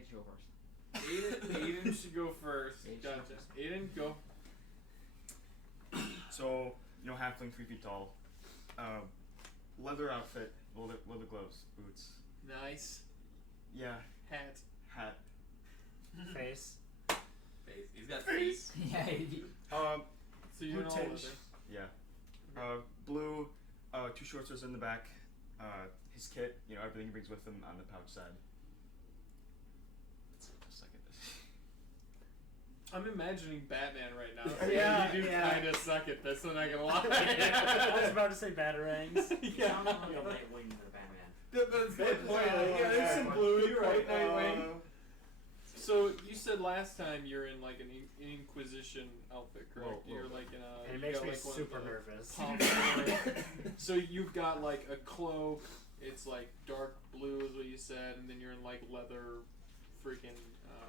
Aiden should go first. Aiden should go first. Aiden Gotcha. first. Aiden, go. So, halfling 3 feet tall. Leather outfit, leather gloves, boots. Nice. Yeah. Hat. Face. Face. He's got face. Yeah, So you're in all tinge. leather. Yeah. Blue, 2 short swords in the back. His kit, everything he brings with him on the pouch side. Let's see, just a second. I'm imagining Batman right now. Yeah, you do yeah. kind of suck at this, I'm not gonna lie. I was about to say batarangs. Yeah, I'm like a Nightwing for Batman. That's the point. Yeah, there's some blue. You're right, Nightwing. So you said last time you're in like an Inquisition outfit, correct? Whoa. You're like in a. And it you makes got, me like, one of super the nervous. pomp- So you've got like a cloak. It's like dark blue, is what you said, and then you're in like leather, freaking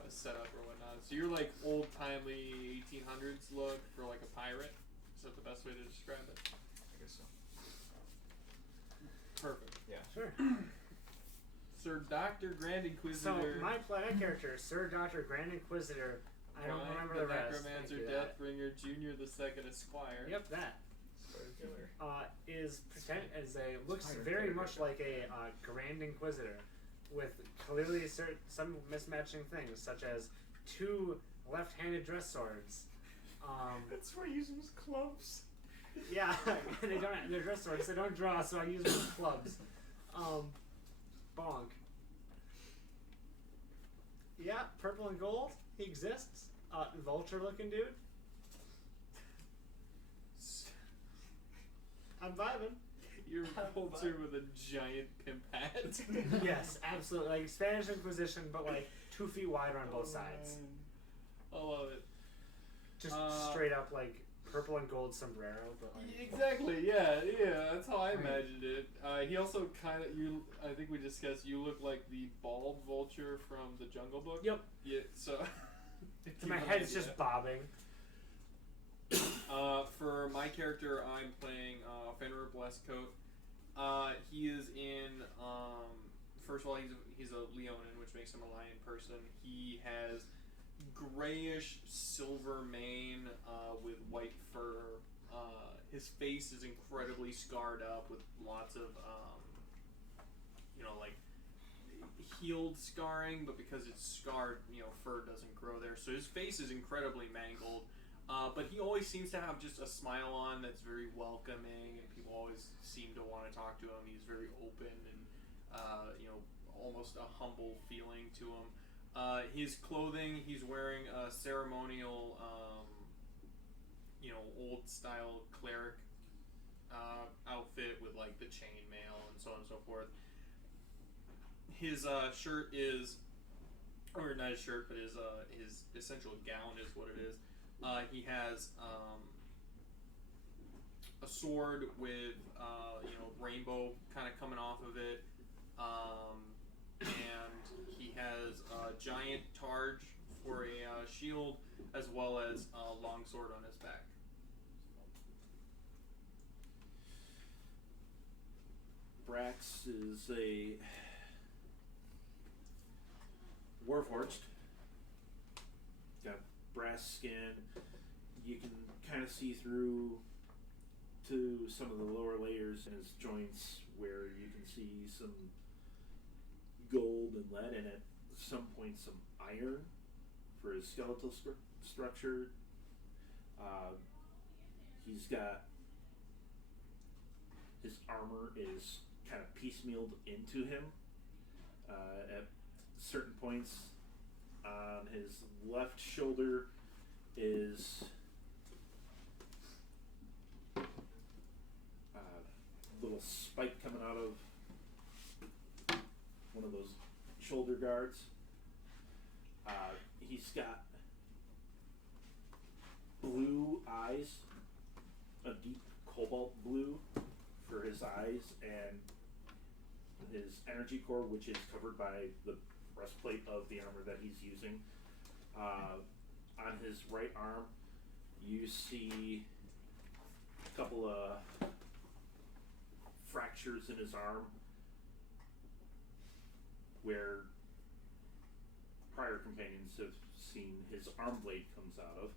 setup or whatnot. So you're like old timely 1800s look for like a pirate. Is that the best way to describe it? I guess so. Perfect. Yeah. Sure. Sir Dr. Grand Inquisitor. So my my Sir Dr. Grand Inquisitor. I don't remember the rest. Necromancer, Thank you. Deathbringer, Junior the Second Esquire. Yep, that. Killer. Looks very much like a Grand Inquisitor, with clearly some mismatching things, such as 2 left-handed dress swords. That's why I use them as clubs. Yeah, they're dress swords. They don't draw, so I use them as clubs. Bonk. Yeah, purple and gold. He exists. Vulture-looking dude. I'm vibing. You're a vulture with a giant pimp hat. Yes, absolutely. Like Spanish Inquisition, but like 2 feet wider on both sides. I love it. Just straight up like purple and gold sombrero, but like Exactly. Yeah. That's how I imagined it. He also kind of I think we discussed. You look like the bald vulture from the Jungle Book. Yep. Yeah. So. My head's just bobbing. For my character, I'm playing Fenrir Blesscoat. He is in. First of all, he's a Leonin, which makes him a lion person. He has grayish silver mane with white fur. His face is incredibly scarred up with lots of, like healed scarring, but because it's scarred, fur doesn't grow there. So his face is incredibly mangled. But he always seems to have just a smile on that's very welcoming, and people always seem to want to talk to him. He's very open and, almost a humble feeling to him. His clothing, he's wearing a ceremonial, old style cleric outfit with like the chainmail and so on and so forth. His shirt is, or not his shirt, but his essential gown is what it is. He has a sword with rainbow kind of coming off of it, and he has a giant targe for a shield, as well as a long sword on his back. Brax is a warforged. Got brass skin. You can kind of see through to some of the lower layers in his joints where you can see some gold and lead, and at some point some iron for his skeletal structure. He's got his armor is kind of piecemealed into him at certain points. On his left shoulder is a little spike coming out of one of those shoulder guards. He's got blue eyes, a deep cobalt blue for his eyes, and his energy core, which is covered by the breastplate of the armor that he's using. On his right arm, you see a couple of fractures in his arm where prior companions have seen his arm blade comes out of.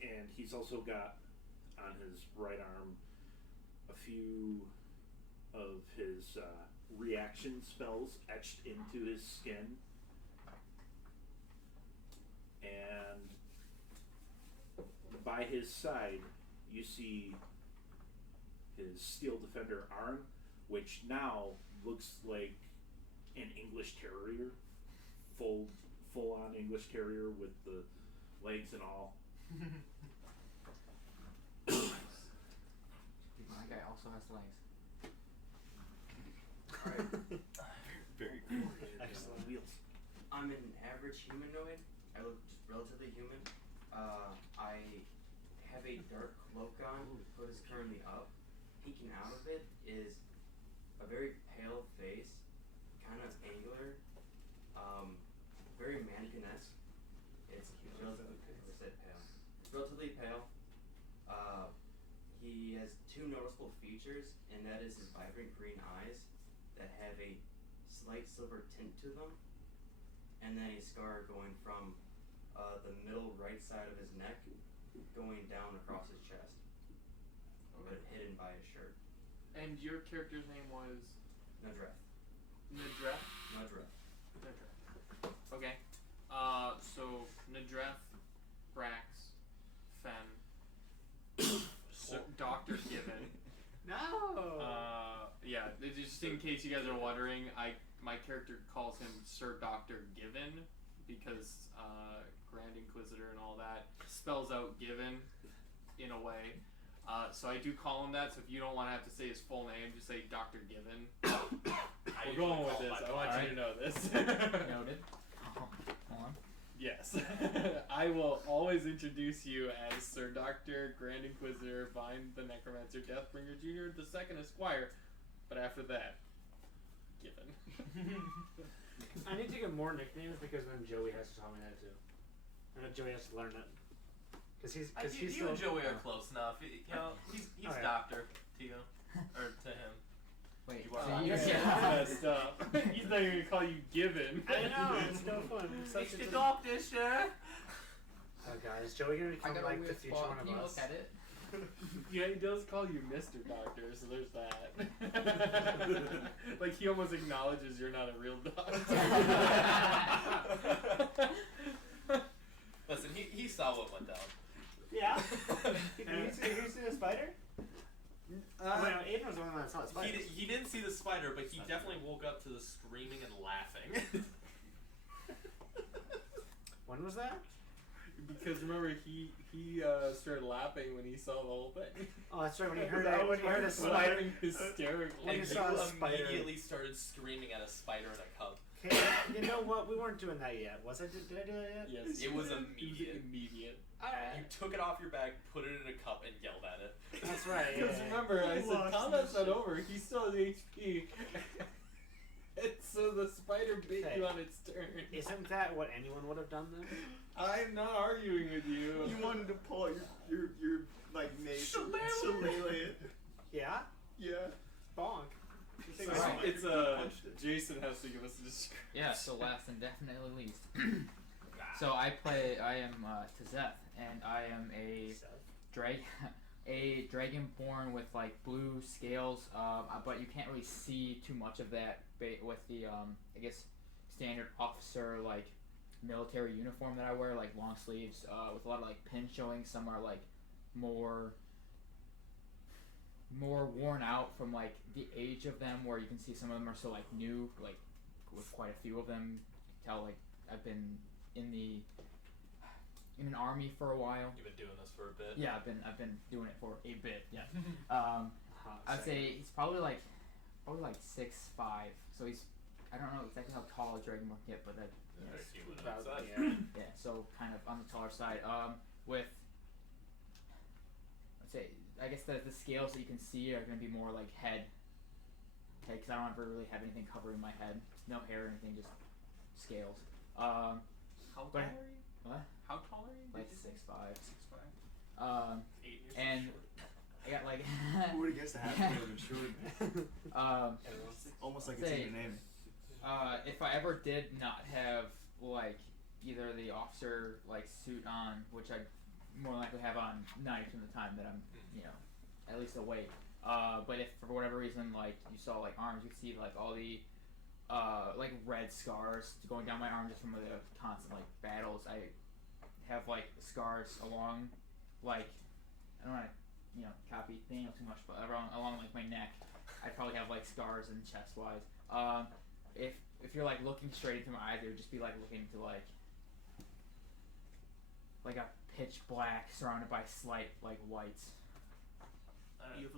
And he's also got on his right arm a few of his reaction spells etched into his skin. And by his side, you see his Steel Defender arm, which now looks like an English Terrier, full on English Terrier with the legs and all. My guy also has legs. Alright. Very cool. Excellent. Wheels. I'm an average humanoid. I look just relatively human. I have a dark cloak on. Hood is currently up. Peeking out of it is a very pale face, kind of angular, very mannequin-esque. It's relatively pale. It's relatively pale. He has two noticeable features, and that is his vibrant green eyes that have a slight silver tint to them, and then a scar going from the middle right side of his neck going down across his chest, but hidden by his shirt. And your character's name was Nadreth. Nadreth? Nadreth. Nadreth. Okay. So Nadreth, Brax, Fen, Dr. Given. No. Yeah, just in case you guys are wondering, my character calls him Sir Dr. Given because Grand Inquisitor and all that spells out Given in a way. So I do call him that, so if you don't want to have to say his full name, just say Dr. Given. We're going with this. I want you to know this. Noted. Hold on. Yes. I will always introduce you as Sir Dr. Grand Inquisitor, Vine the Necromancer, Deathbringer Jr., the Second Esquire, but after that, Given. I need to get more nicknames because then Joey has to tell me that too. I know Joey has to learn it. Because he's you still... and Joey are close enough. You know, he's Oh, yeah. doctor to you, or to him. Wait, You so are you That's messed up. He's not even gonna call you Given. I know, it's no fun. It's the doctor, sir. Oh god, is Joey gonna I become got a like the weird future spot. one Can you of look us? at it? Yeah, he does call you Mr. Doctor, so there's that. Like, he almost acknowledges you're not a real doctor. Listen, he saw what went down. Yeah. Have you seen a spider? Wait, no, Aiden was the one that saw the spider. He didn't see the spider, but he definitely woke up to the screaming and laughing. When was that? Because remember, he started laughing when he saw the whole thing. Oh, that's right. When he Is heard that it, when you heard a the spider. Laughing hysterically. When And you saw you a spider. immediately started screaming at a spider in a cup. Okay, you know what? We weren't doing that yet. Was I? Did I do that yet? Yes, It was It was immediate. immediate. You took it off your back, put it in a cup, and yelled at it. That's right. Because Yeah. remember, I said, Lost combat's this not shit. over. He still has HP. And so the spider bit Hey. you on its turn. Isn't that what anyone would have done then? I'm not arguing with you. You wanted to pull out your like mace. Shillelagh. Yeah. Yeah. Bonk. So Alright. it's Jason has to give us a description. Yeah, so last and definitely least. So I am Tazeth, and I am a dragonborn with like blue scales, but you can't really see too much of that with the I guess standard officer like military uniform that I wear, like long sleeves with a lot of like pins showing. Some are like more worn out from like the age of them, where you can see some of them are still like new, like with quite a few of them. You can tell like I've been in an army for a while. You've been doing this for a bit. Yeah, I've been doing it for a bit. Yeah. Hot I'd second. say he's probably like 6'5". So he's, I don't know exactly how tall a dragon can get, but that Very human About, outside. yeah. yeah. So kind of on the taller side. With let's say I guess the scales that you can see are going to be more like head. Okay, because I don't ever really have anything covering my head, no hair or anything, just scales. How tall But- are you? What? How tall are you? Like Did you say? 6'5". 6'5". 8 years And short. I got like Who would have guessed a half million short? um. Almost like Say- it's in your name. If I ever did not have like either the officer like suit on, which I more likely have on 90% of the time that I'm, at least awake. But if for whatever reason like you saw like arms, you could see like all the like red scars going down my arm just from the constant like battles. I have like scars along like I don't want to copy Daniel too much, but along like my neck. I probably have like scars and chest wise. If you're like looking straight into my eyes, it would just be like looking into like a pitch black surrounded by slight like whites. You have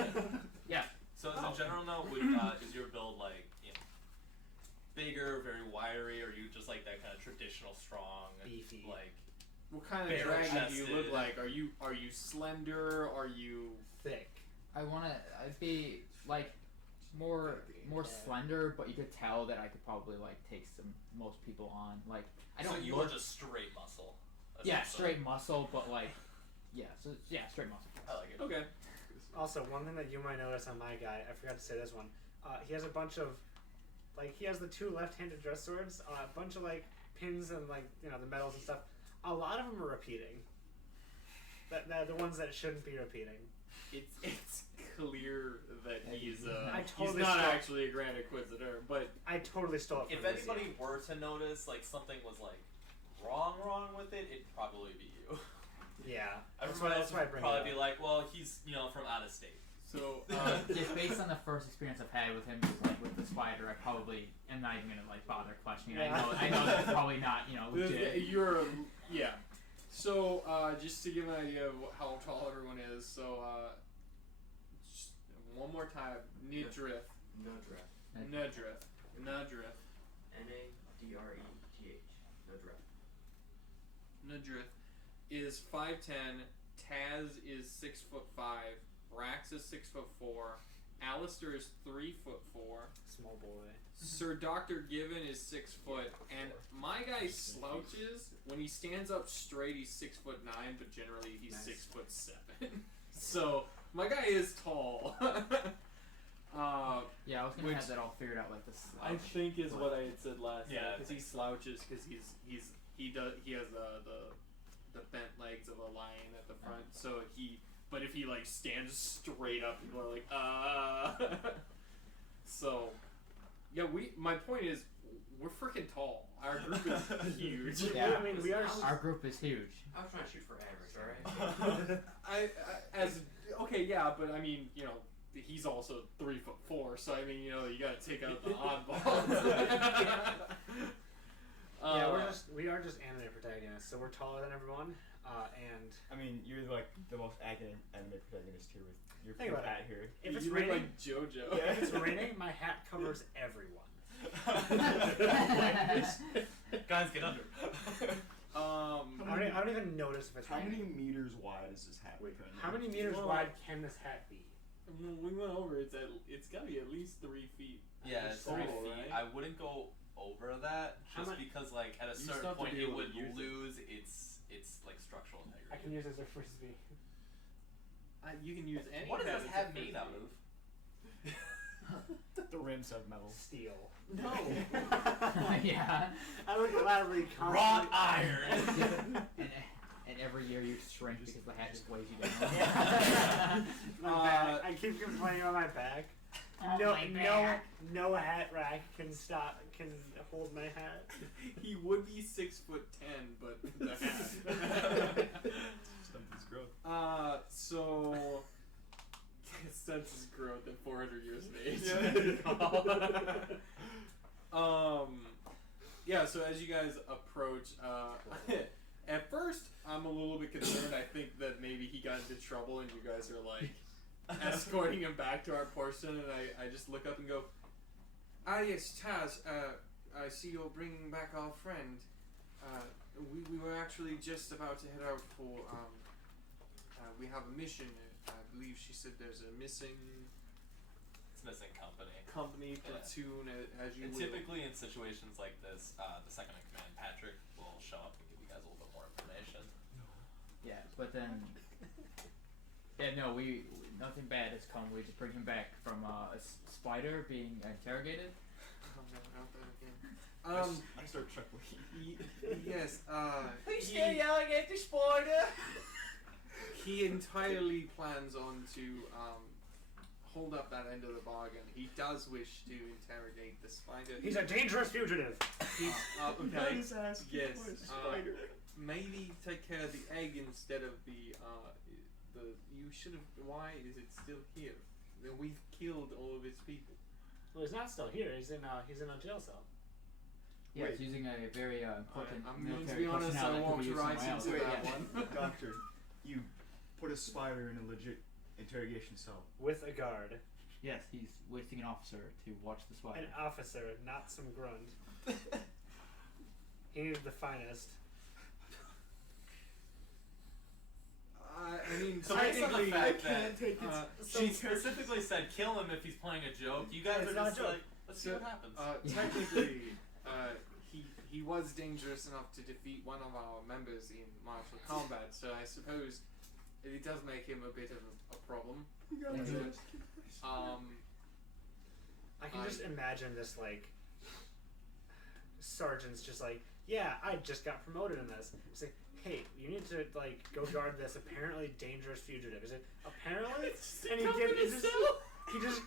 leukemia? Yeah. So as a general note, is your build like bigger, very wiry, or you just like that kind of traditional strong, beefy? Like What kind of barrel dragon do you look chested? like? Are you slender? Are you Thick. I'd be like more slender, but you could tell that I could probably like take most people on. Like I don't so you look, were just straight muscle. yeah, essentially. straight muscle, but like straight muscle. I like it. okay? Also, one thing that you might notice on my guy, I forgot to say this one. He has a bunch of, like, he has the 2 left-handed dress swords, a bunch of like pins and like the medals and stuff. A lot of them are repeating. The ones that shouldn't be repeating. It's clear that he's I he's totally not stole- actually a Grand Inquisitor, but I totally stole it If from Lucy. anybody were to notice like something was like wrong with it, it'd probably be you. Yeah. Everyone else why I would bring probably it be up. like, well, he's from out of state. so Just based on the first experience I've had with him, just like with the spider, I probably am not even gonna like bother questioning. It. Yeah. I know that's probably not legit. you're yeah. So just to give an idea of how tall everyone is, so just one more time, Nidrith, Nodreth. Nedrith, Nedrith, Nadreth. Nodreth. Nedrith is 5'10", Taz is 6'5", Rax is 6'4", Alistair is 3'4", Small boy. Sir Dr. Given is 6 foot, and my guy slouches. When he stands up straight, he's 6'9", but generally he's Nice. 6'7". So my guy is tall. Yeah, I was gonna Which- have that all figured out like this. I think is what I had said last Yeah, time, I because he think slouches because he has the bent legs of a lion at the front. So but if he like stands straight up, people are like So yeah, my point is we're freaking tall. Our group is huge. Yeah. I mean, we are. Our group is huge. I was trying to shoot for average, alright? Okay, yeah, but I mean, he's also 3'4", so I mean, you gotta take out the oddballs. Yeah, we are just anime protagonists, so we're taller than everyone, and I mean, you're like the most anime protagonist here with your Think cool about hat here. if it's you look raining, like JoJo. Yeah. if it's raining, my hat covers everyone. Guys, get under. I don't even notice if it's How many raining. meters wide is this hat? Wait, currently? how many meters Whoa. wide can this hat be? We went over. It's gotta be at least 3 feet. Yeah, it's 3 Tall, feet. right? I wouldn't go over that How just mu- because, like, at a You still certain have to point, be it able to would use it. lose its like structural I integrity. can use it as a frisbee. You can use any. What is hat this as a hat made out frisbee. of? The rims of metal. Steel. No. Yeah. I would gladly Wrought constantly. iron. and every year you shrink because the hat just weighs you down. My back. I keep complaining on my back. Oh, no, my no, back. no hat rack can hold my hat. He would be 6'10", but the hat. Stunts his growth. So stunts his growth at 400 years of age. Yeah. So as you guys approach, at first I'm a little bit concerned. I think that maybe he got into trouble, and you guys are like escorting him back to our portion. And I just look up and go, yes, Taz. I see you're bringing back our friend. We were actually just about to head out for. We have a mission. I believe she said there's a missing It's missing company. company Yeah. platoon, as you And will. typically in situations like this, the second in command, Patrick, will show up and give you guys a little bit more information. Yeah, but then Yeah, no, nothing bad has come. We just bring him back from a spider being interrogated. Oh no, not that again. I start chuckling. Yes, He's still yelling at the spider. he entirely plans on to hold up that end of the bargain. He does wish to interrogate the spider. He's a dangerous fugitive. He's okay. His ass Yes, for a spider. Maybe take care of the egg instead of the. You should have. Why is it still here? We've killed all of its people. Well, he's not still here. He's in a jail cell. Yeah, Wait. it's using a very important I'm going to military be honest. personnel I that could walked be used right somewhere else. into Wait, that yeah. one. Doctor, you put a spider in a legit interrogation cell. With a guard. Yes, he's wasting an officer to watch the spider. An officer, not some grunt. He needed the finest. I mean, So based on the technically, fact I can't take it. she specifically said kill him if he's playing a joke. You guys It's are not a just joke. like, let's see what happens. Technically, he was dangerous enough to defeat one of our members in martial combat, so I suppose it does make him a bit of a problem. I can just imagine this, like, sergeant's just like, yeah, I just got promoted in this. It's like, hey, you need to, like, go guard this apparently dangerous fugitive. Is it apparently? And he just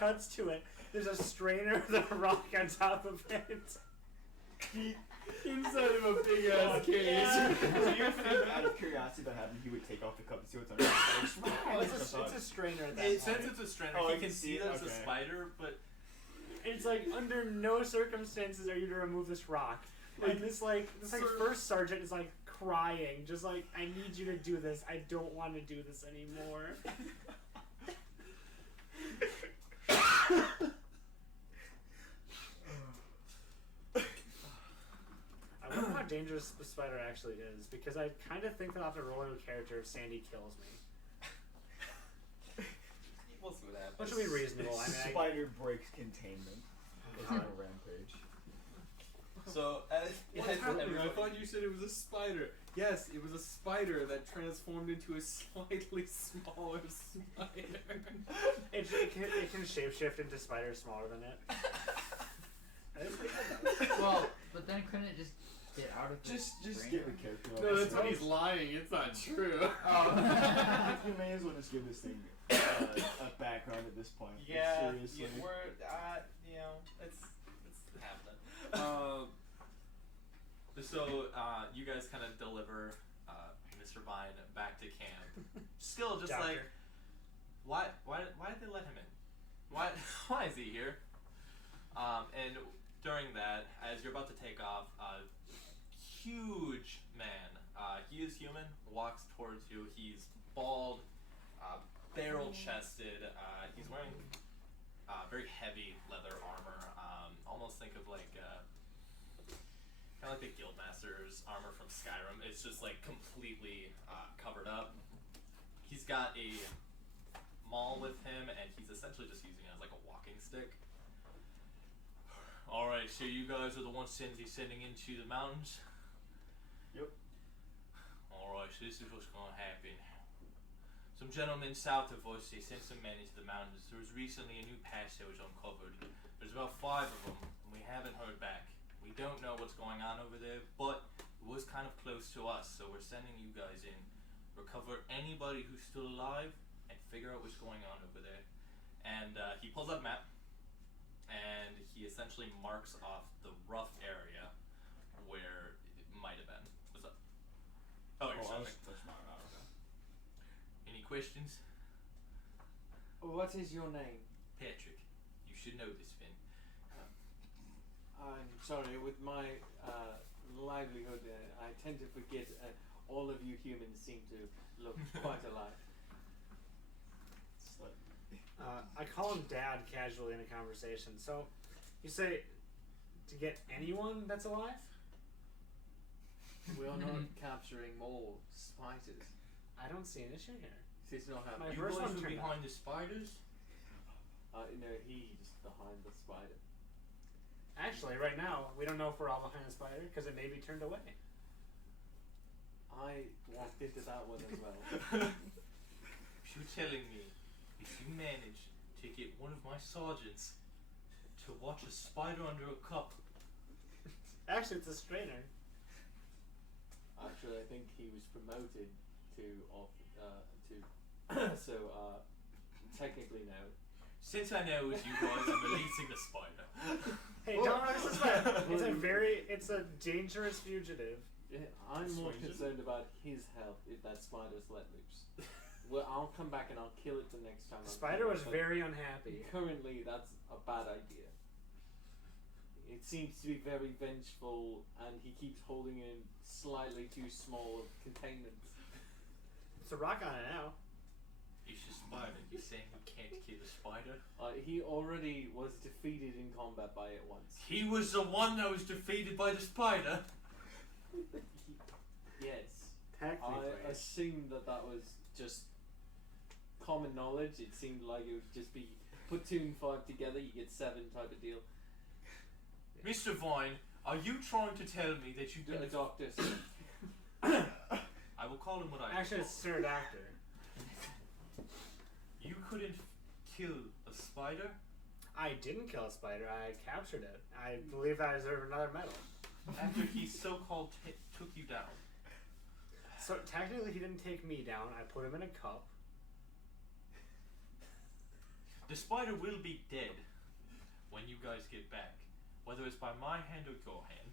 cuts to it. There's a strainer with a rock on top of it. Inside of a big ass cage. Yeah. So you think out of curiosity that happened, he would take off the cup and see what's under it? It's a strainer at that Since point. it's a strainer, Oh, he I can can see see that it? it's a Okay. spider, but It's like under no circumstances are you to remove this rock. Like this first sergeant is like crying, just like, I need you to do this. I don't want to do this anymore. I wonder how dangerous the spider actually is, because I kind of think that I'll have to roll a new character if Sandy kills me. we'll see what happens. Which would be reasonable. I mean, Spider breaks containment. Is on a rampage. So, What's happening? I thought you said it was a spider. Yes, it was a spider that transformed into a slightly smaller spider. it can shapeshift into spiders smaller than it. That is pretty good, though. Well, but then couldn't it just get out of the Just strainer? get the character. No, that's when he's lying. It's not true. You may as well just give this thing a background at this point. Yeah, Seriously. we're it's happening. So you guys kind of deliver Mr. Vine back to camp. Still, just Doctor. like, why did they let him in? Why is he here? And during that, as you're about to take off, a huge man, he is human, walks towards you. He's bald, barrel-chested. He's wearing very heavy leather armor. Almost think of like kind of like the Guildmaster's armor from Skyrim. It's just like completely covered up. He's got a maul with him, and he's essentially just using it as like a walking stick. All right, so you guys are the ones sending into the mountains. Yep. All right, so this is what's going to happen. Some gentlemen south of us, they sent some men into the mountains. There was recently a new pass that was uncovered. There's about 5 of them, and we haven't heard back. We don't know what's going on over there, but it was kind of close to us, so we're sending you guys in. Recover anybody who's still alive and figure out what's going on over there. And he pulls out a map, and he essentially marks off the rough area where it might have been. What's up? Oh, you're I something. was not okay. Any questions? What is your name? Patrick, you should know this, Finn. I'm sorry, with my livelihood, I tend to forget all of you humans seem to look quite alike. I call him Dad casually in a conversation. So, you say to get anyone that's alive? We are not capturing more spiders. I don't see an issue here. This is not My happening. You first boys one were turned behind the spiders? No, he's behind the spider. Actually, right now, we don't know if we're all behind the spider because it may be turned away. I walked into that one as well. you're telling me is you managed to get one of my sergeants to watch a spider under a cup. Actually, it's a strainer. Actually, I think he was promoted to so technically now. Since I know it's you guys, I'm releasing the spider. Hey, don't release the spider. It's a dangerous fugitive. Yeah, I'm more Persuasion? concerned about his health if that spider's let loose. Well, I'll come back and I'll kill it the next time. The spider was very unhappy. Currently, that's a bad idea. It seems to be very vengeful, and he keeps holding in slightly too small of containments. It's a rock on it now. It's a spider. You're saying you can't kill a spider? He already was defeated in combat by it once. He was the one that was defeated by the spider. Yes. Technically. I assumed that was just common knowledge. It seemed like it would just be put 2 and 5 together, you get 7 type of deal. Mr. Vine, are you trying to tell me that you A did doctor. I will call him what I Actually, it's Sir Doctor. You couldn't kill a spider? I didn't kill a spider. I captured it. I believe I deserve another medal. After he so-called took you down. So technically, he didn't take me down. I put him in a cup. The spider will be dead when you guys get back. Whether it's by my hand or your hand.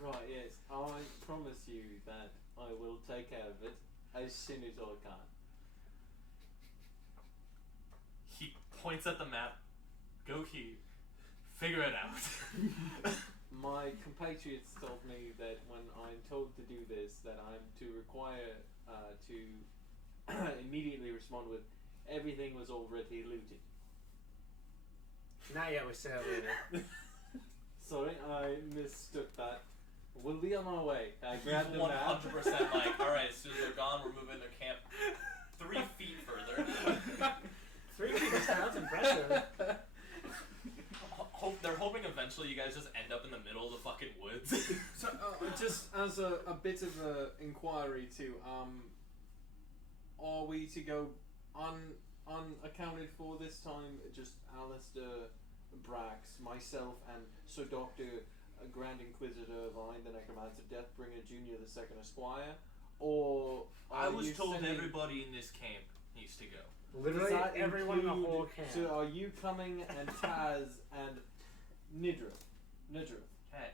Right, yes. I promise you that I will take care of it as soon as I can. He points at the map. Go here. Figure it out. My compatriots told me that when I'm told to do this, that I'm to require to immediately respond with, everything was already looted. Not yet. We still have later. Sorry, I mistook that. We'll be on our way. I grabbed the map. 100% like, alright, as soon as they're gone, we're moving their camp 3 feet further. 3 feet sounds impressive. They're hoping eventually you guys just end up in the middle of the fucking woods. So, just as a bit of an inquiry too, are we to go unaccounted for this time? Just Alistair, Brax, myself, and Sir Doctor, Grand Inquisitor, Vine, the Necromancer, Deathbringer Jr., the Second Esquire, or I was you told sending- everybody in this camp needs to go. Literally Does that everyone in the include- whole camp. So are you coming and Taz and Nidrith? Hey,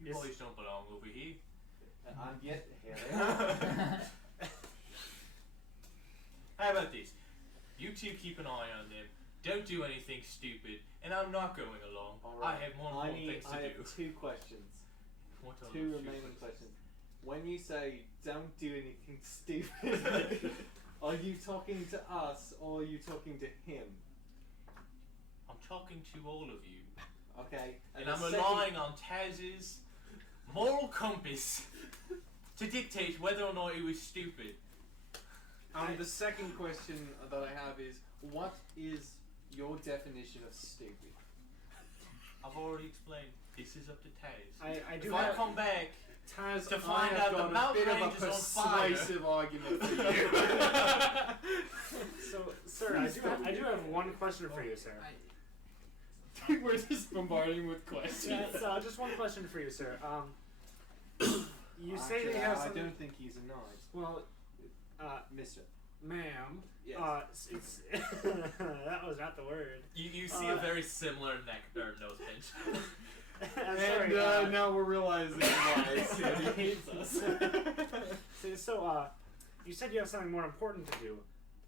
you Yes. boys don't belong over here. And yet here they are. How about this? You two keep an eye on them. Don't do anything stupid, and I'm not going along. Alright. I have more important things to I do. have 2 questions. What are 2 those remaining questions? questions. When you say don't do anything stupid, are you talking to us or are you talking to him? I'm talking to all of you. Okay. And the I'm second- relying on Taz's moral compass to dictate whether or not it was stupid. the second question that I have is, what is your definition of stupid? I've already explained. This is up to Taz. I do If I have. come back Taz, to find I out have the got a mountain bit of range a is on fire. persuasive argument for you. So, sir, I do have one question for you, sir. We're just bombarding with questions. Yeah, so just one question for you, sir. You say that you Actually, have I something. don't think he's a knight. Well, Mister. ma'am. Yes. It's that was not the word. You see a very similar neck or nose pinch. I'm And sorry. now we're realizing why Sandy hates us. So, you said you have something more important to do.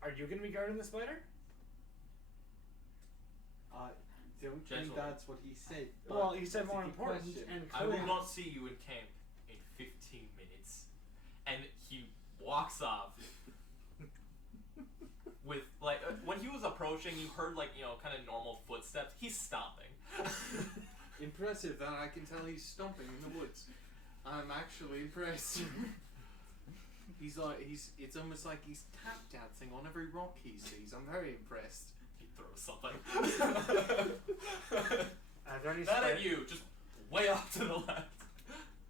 Are you going to be guarding the spider? I don't think Gentlemen. that's what he said. but Well, he said that's a more good important, question. and I clearly will not see you in camp in 15 minutes. And he walks off with, like, when he was approaching, you heard, like, kind of normal footsteps. He's stomping. Impressive that I can tell he's stomping in the woods. I'm actually impressed. It's almost like he's tap dancing on every rock he sees. I'm very impressed. He throws something. Are there any Not spider- at you, just way off to the left.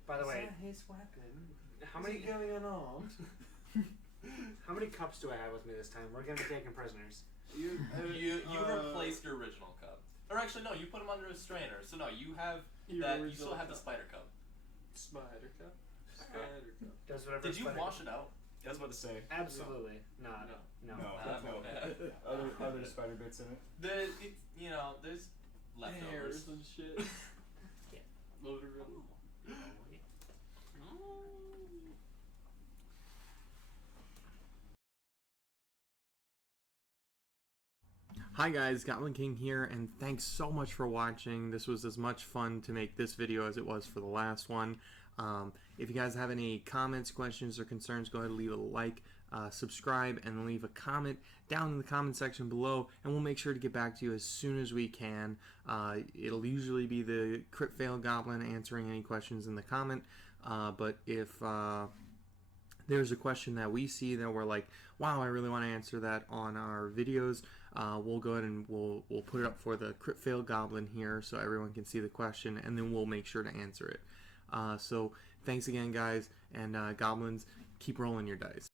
By the Is way, that his weapon? how Is many he going unarmed? How many cups do I have with me this time? We're gonna be taking prisoners. You replaced your original cup. Or actually, no, you put them under a strainer. So no, you have that. You still have the spider cup. Spider cup. Spider cup. Does whatever. Did you spider- wash it out? I was about to say. Absolutely not. No. No. Other spider bits in it. There's leftovers. Hairs and shit. Yeah. Literally. Hi guys, Goblin King here, and thanks so much for watching. This was as much fun to make this video as it was for the last one. If you guys have any comments, questions, or concerns, go ahead and leave a like, subscribe, and leave a comment down in the comment section below, and we'll make sure to get back to you as soon as we can. It'll usually be the Crit Fail Goblin answering any questions in the comment, but if there's a question that we see that we're like, wow, I really want to answer that on our videos, we'll go ahead and we'll put it up for the Crit Fail Goblin here so everyone can see the question, and then we'll make sure to answer it. So thanks again, guys, and Goblins, keep rolling your dice.